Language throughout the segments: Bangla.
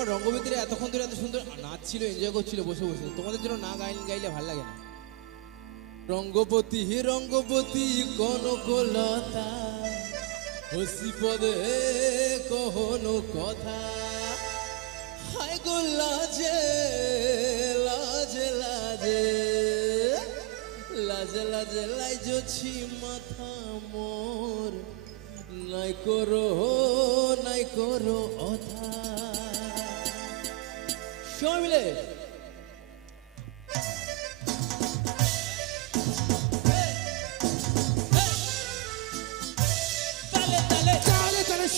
আমার রঙ্গবতীরা এতক্ষণ ধরে এত সুন্দর নাচছিল এনজয় করছিল, বসে বসে। তোমাদের জন্য না গাইন, গাইলে ভালো লাগে না। রঙ্গপতি হে রঙ্গপতি, কনকলতা হসি পদে কহনো কথা। হায় গো লাজে লাজে লাজে লাজে লাজে লাইজছি মাথা মোর। নাই করো নাই করো অথা। সবাই মিলে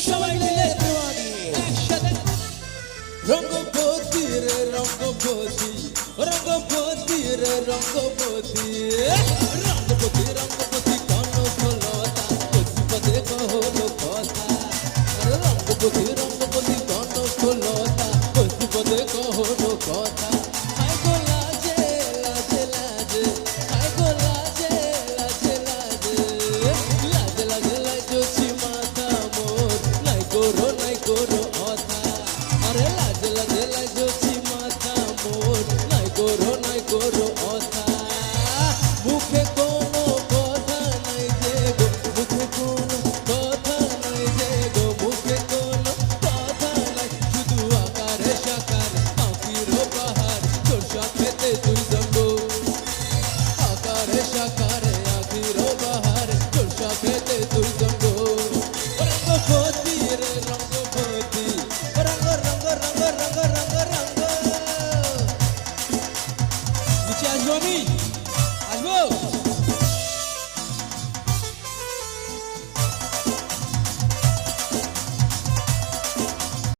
সবাই মিলে একসাথে রঙ্গপতি রে রঙ্গপতি রঙ্গপতি রে রঙ্গপতি 左左 Johnny.